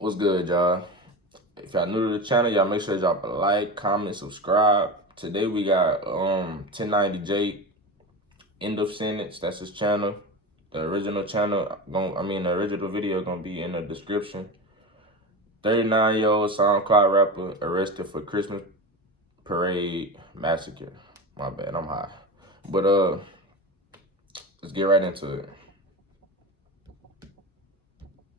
What's good, y'all? If y'all new to the channel, y'all make sure to drop a like, comment, subscribe. Today we got 1090J End of Sentence. That's his channel. The original channel, the original video gonna be in the description. 39-year-old SoundCloud rapper arrested for Christmas parade massacre. My bad, I'm high. But let's get right into it.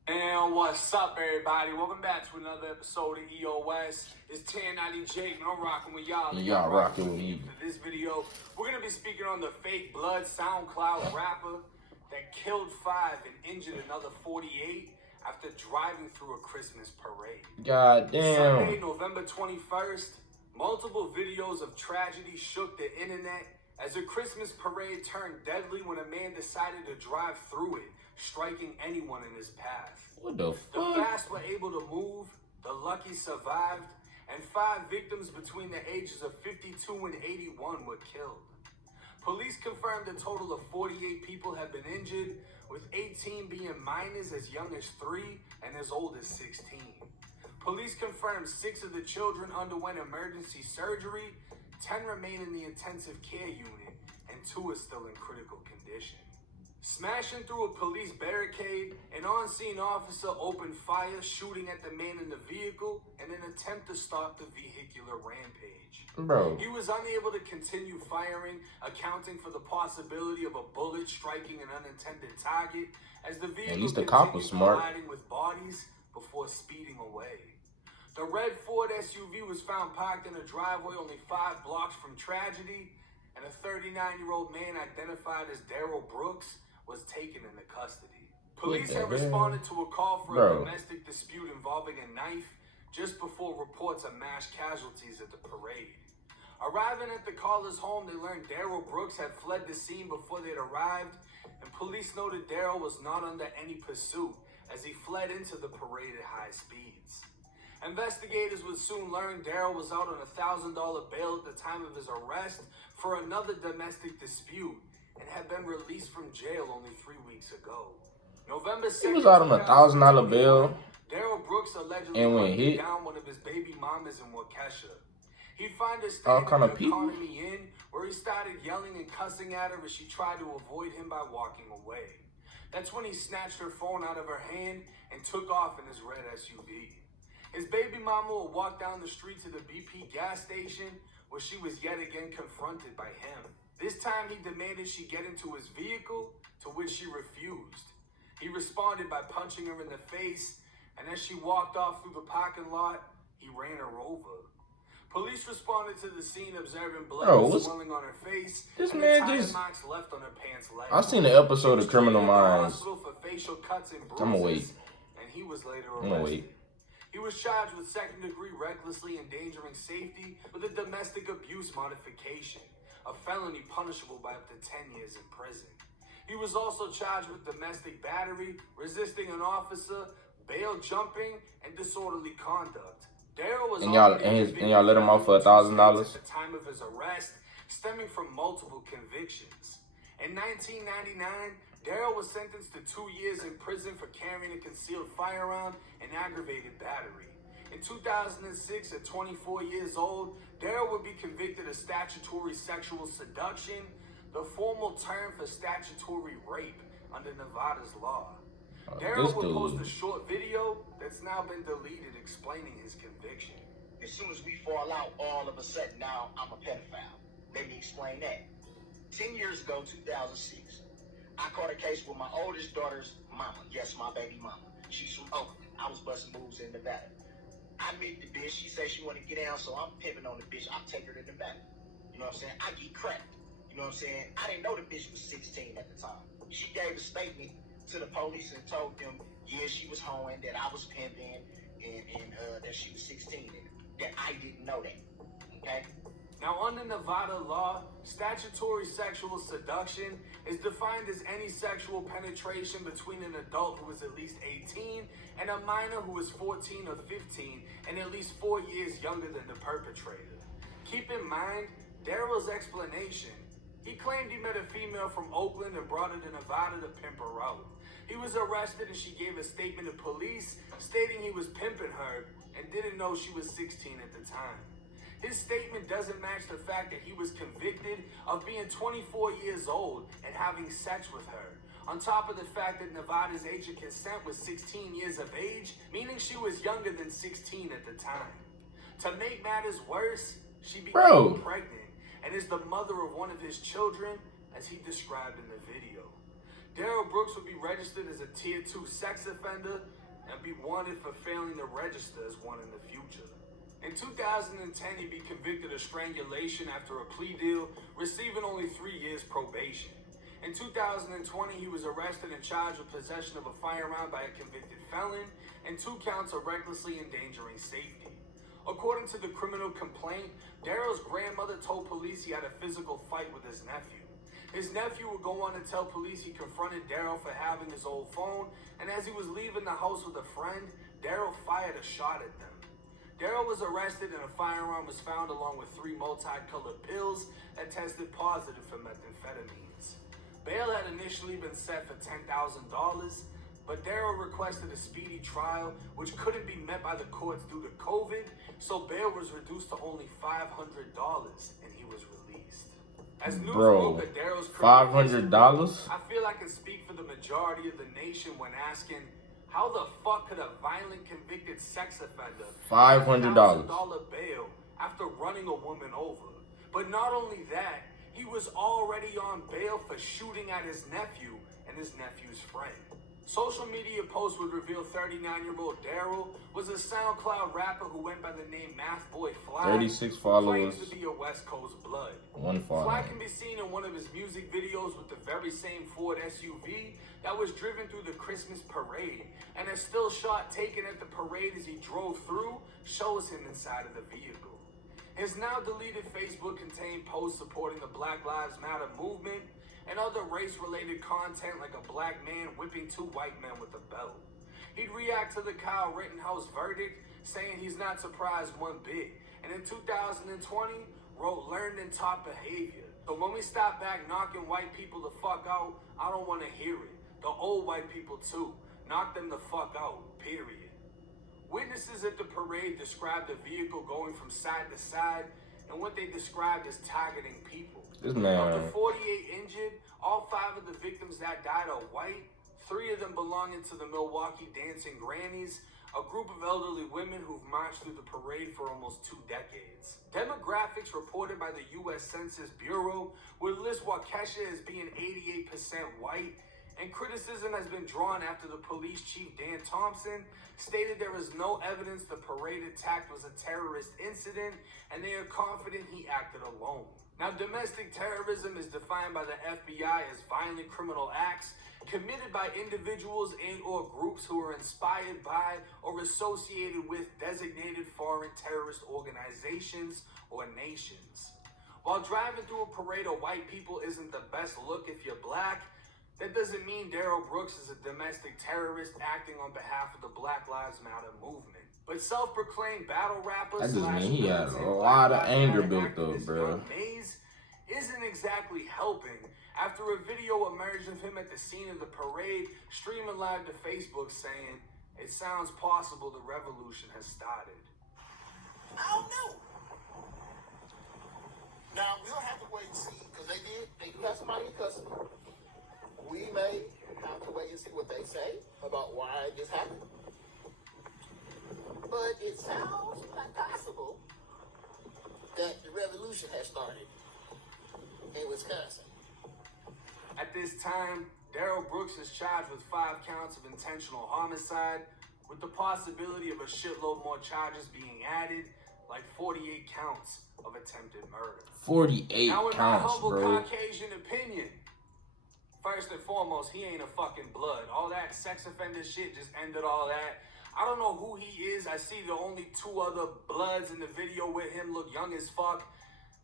And what's up, everybody? Welcome back to another episode of EOS. It's 1090J, and I'm rocking with y'all. Y'all rocking with me. For this video, we're going to be speaking on the fake blood SoundCloud rapper that killed 5 and injured another 48 after driving through a Christmas parade. God damn. Sunday, November 21st, multiple videos of tragedy shook the internet as a Christmas parade turned deadly when a man decided to drive through it, striking anyone in his path. What the fuck? The fast were able to move, the lucky survived, and 5 victims between the ages of 52 and 81 were killed. Police confirmed a total of 48 people have been injured, with 18 being minors as young as 3 and as old as 16. Police confirmed 6 of the children underwent emergency surgery, 10 remain in the intensive care unit, and 2 are still in critical condition. Smashing through a police barricade, an on-scene officer opened fire, shooting at the man in the vehicle in an attempt to stop the vehicular rampage. Bro. He was unable to continue firing, accounting for the possibility of a bullet striking an unintended target as the vehicle At least the cop was smart. colliding with bodies before speeding away. The red Ford SUV was found parked in a driveway only 5 blocks from tragedy, and a 39-year-old man identified as Daryl Brooks was taken into custody. Police have responded to a call for a domestic dispute involving a knife just before reports of mass casualties at the parade. Arriving at the caller's home, they learned Daryl Brooks had fled the scene before they'd arrived, and police noted Daryl was not under any pursuit as he fled into the parade at high speeds. Investigators would soon learn Daryl was out on a $1,000 bail at the time of his arrest for another domestic dispute and had been released from jail only 3 weeks ago. November 2nd, he was out on a $1,000 bail. Daryl Brooks allegedly hit down one of his baby mamas in Waukesha. He'd find her all standing kind in of the people. Economy Inn, where he started yelling and cussing at her as she tried to avoid him by walking away. That's when he snatched her phone out of her hand and took off in his red SUV. His baby mama would walk down the street to the BP gas station, where she was yet again confronted by him. This time he demanded she get into his vehicle, to which she refused. He responded by punching her in the face, and as she walked off through the parking lot, he ran her over. Police responded to the scene, observing blood swelling on her face, this and man tire just marks left on her pants leg. I seen the episode of Criminal Minds. For facial cuts and bruises, I'ma wait. And he was later I'ma arrested. wait. He was charged with second-degree recklessly endangering safety with a domestic abuse modification, a felony punishable by up to 10 years in prison. He was also charged with domestic battery, resisting an officer, bail jumping, and disorderly conduct. Daryl was and y'all let him off for $1,000 at the time of his arrest, stemming from multiple convictions. In 1999, Daryl was sentenced to 2 years in prison for carrying a concealed firearm and aggravated battery. In 2006, at 24 years old, Daryl would be convicted of statutory sexual seduction, the formal term for statutory rape under Nevada's law. Daryl would post a short video that's now been deleted explaining his conviction. As soon as we fall out, all of a sudden now I'm a pedophile. Let me explain that. 10 years ago, 2006, I caught a case with my oldest daughter's mama. Yes, my baby mama. She's from Oakland. I was busting moves in Nevada. I meet the bitch. She says she want to get down, so I'm pimping on the bitch. I'll take her to Nevada. You know what I'm saying? I get cracked. You know what I'm saying? I didn't know the bitch was 16 at the time. She gave a statement to the police and told them, yeah, she was hoeing, that I was pimping, and that she was 16, and that I didn't know that. Okay? Now, under Nevada law, statutory sexual seduction is defined as any sexual penetration between an adult who is at least 18 and a minor who is 14 or 15 and at least 4 years younger than the perpetrator. Keep in mind, Daryl's explanation. He claimed he met a female from Oakland and brought her to Nevada to pimp her out. He was arrested and she gave a statement to police stating he was pimping her and didn't know she was 16 at the time. His statement doesn't match the fact that he was convicted of being 24 years old and having sex with her. On top of the fact that Nevada's age of consent was 16 years of age, meaning she was younger than 16 at the time. To make matters worse, she became pregnant and is the mother of one of his children, as he described in the video. Darrell Brooks will be registered as a Tier 2 sex offender and be wanted for failing to register as one in the future. In 2010, he'd be convicted of strangulation after a plea deal, receiving only 3 years probation. In 2020, he was arrested and charged with possession of a firearm by a convicted felon and 2 counts of recklessly endangering safety. According to the criminal complaint, Darrell's grandmother told police he had a physical fight with his nephew. His nephew would go on to tell police he confronted Darrell for having his old phone, and as he was leaving the house with a friend, Darrell fired a shot at them. Darrell was arrested and a firearm was found along with 3 multicolored pills that tested positive for methamphetamines. Bail had initially been set for $10,000, but Darrell requested a speedy trial, which couldn't be met by the courts due to COVID, so bail was reduced to only $500 and he was released. As news broke at Darrell's $500? I feel I can speak for the majority of the nation when asking, how the fuck could a violent convicted sex offender $500 bail after running a woman over? But not only that, he was already on bail for shooting at his nephew and his nephew's friend. Social media posts would reveal 39-year-old Darrell was a SoundCloud rapper who went by the name mathboi, 36 followers, claims to be a West Coast blood. 1 follower. Fly can be seen in one of his music videos with the very same Ford SUV that was driven through the Christmas parade, and a still shot taken at the parade as he drove through shows him inside of the vehicle. His now deleted Facebook contained posts supporting the Black Lives Matter movement and other race-related content like a black man whipping 2 white men with a belt. He'd react to the Kyle Rittenhouse verdict, saying he's not surprised one bit, and in 2020, wrote learned and taught behavior. So when we stop back knocking white people the fuck out, I don't want to hear it. The old white people too. Knock them the fuck out, period. Witnesses at the parade described the vehicle going from side to side and what they described as targeting people. This man. Of the 48 injured, all 5 of the victims that died are white, 3 of them belonging to the Milwaukee Dancing Grannies, a group of elderly women who've marched through the parade for almost 2 decades. Demographics reported by the U.S. Census Bureau would list Waukesha as being 88% white, and criticism has been drawn after the police chief Dan Thompson stated there is no evidence the parade attack was a terrorist incident and they are confident he acted alone. Now, domestic terrorism is defined by the FBI as violent criminal acts committed by individuals and or groups who are inspired by or associated with designated foreign terrorist organizations or nations. While driving through a parade of white people isn't the best look if you're black, that doesn't mean Darrell Brooks is a domestic terrorist acting on behalf of the Black Lives Matter movement. But self-proclaimed battle rapper that just means he had a lot of anger built up, bro. Maze isn't exactly helping after a video emerged of him at the scene of the parade streaming live to Facebook saying, "It sounds possible the revolution has started." I don't know. Now, we'll have to wait and see, because they do have somebody in custody. We may have to wait and see what they say about why this happened. But it sounds like possible that the revolution has started in Wisconsin. At this time, Darrell Brooks is charged with 5 counts of intentional homicide, with the possibility of a shitload more charges being added, like 48 counts of attempted murder. 48 now, in counts, my humble bro. Caucasian opinion, first and foremost, he ain't a fucking blood. All that sex offender shit just ended all that. I don't know who he is. I see the only 2 other bloods in the video with him look young as fuck.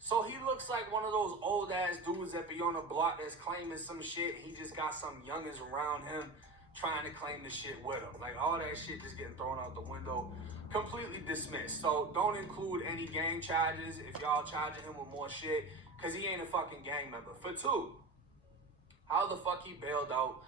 So he looks like one of those old ass dudes that be on a block that's claiming some shit. He just got some youngins around him trying to claim the shit with him. Like, all that shit just getting thrown out the window. Completely dismissed. So don't include any gang charges if y'all charging him with more shit, because he ain't a fucking gang member. For 2, how the fuck he bailed out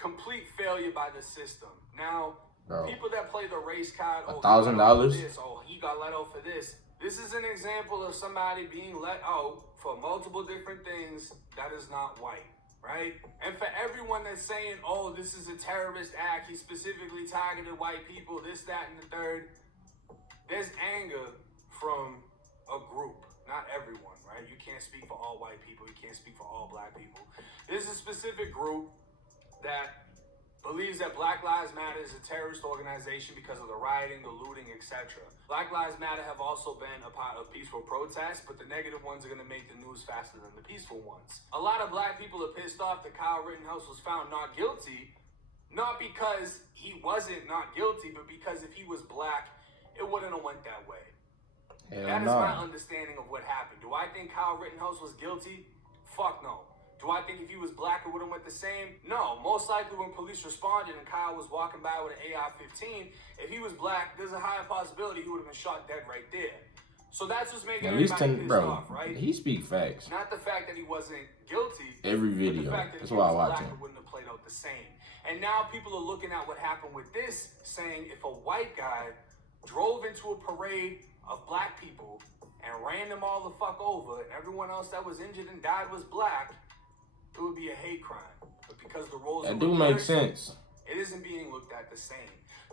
complete failure by the system. Now, Bro. people that play the race card, $1,000? oh, he got let out for this. This is an example of somebody being let out for multiple different things that is not white, right? And for everyone that's saying, oh, this is a terrorist act, he specifically targeted white people, this, that, and the third, there's anger from a group, not everyone, right? You can't speak for all white people, you can't speak for all black people. There's a specific group that believes that Black Lives Matter is a terrorist organization because of the rioting, the looting, etc. Black Lives Matter have also been a part of peaceful protests, but the negative ones are going to make the news faster than the peaceful ones. A lot of black people are pissed off that Kyle Rittenhouse was found not guilty, not because he wasn't not guilty, but because if he was black, it wouldn't have went that way. That is my understanding of what happened. Do I think Kyle Rittenhouse was guilty? Fuck no. Do I think if he was black, it would have went the same? No. Most likely when police responded and Kyle was walking by with an AR-15, if he was black, there's a higher possibility he would have been shot dead right there. So that's what's making everybody pissed off, right? He speak facts. Not the fact that he wasn't guilty. Every video. The fact that That's if he why I was watch black, him. it wouldn't have played out the same. And now people are looking at what happened with this, saying if a white guy drove into a parade of black people and ran them all the fuck over, and everyone else that was injured and died was black, it would be a hate crime. But because the roles that do make sense, it isn't being looked at the same.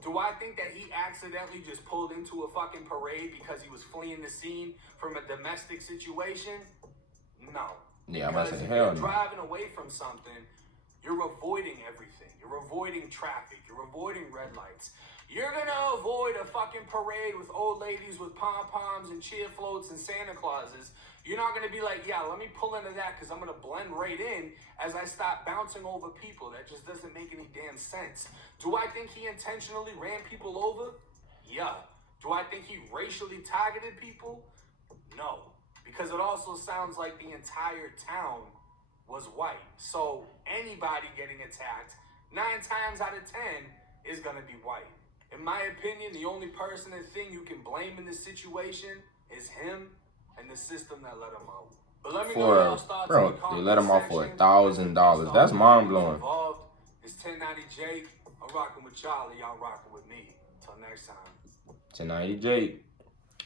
Do I think that he accidentally just pulled into a fucking parade because he was fleeing the scene from a domestic situation? No. Yeah, I'm about to say, if hell you're no. driving away from something, you're avoiding everything. You're avoiding traffic. You're avoiding red lights. You're gonna avoid a fucking parade with old ladies with pom-poms and cheer floats and Santa Clauses. You're not gonna be like, yeah, let me pull into that because I'm gonna blend right in as I start bouncing over people. That just doesn't make any damn sense. Do I think he intentionally ran people over? Yeah. Do I think he racially targeted people? No. Because it also sounds like the entire town was white. So anybody getting attacked, 9 times out of 10, is gonna be white. In my opinion, the only person and thing you can blame in this situation is him and the system that let him out. But let me know y'all's thoughts in the comment they let him off for section. $1,000. That's mind blowing. It's 1090 Jake. I'm rocking with Charlie. Y'all rocking with me. Till next time. 1090 Jake.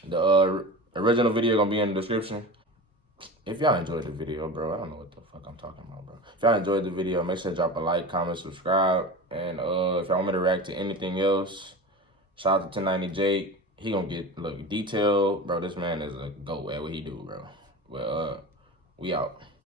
The original video gonna be in the description. If y'all enjoyed the video, bro, I don't know what the fuck I'm talking about, bro. If y'all enjoyed the video, make sure to drop a like, comment, subscribe. And if y'all want me to react to anything else, shout out to 1090 Jake. He gonna get, look, detailed. Bro, this man is a GOAT at what he do, bro. Well, we out.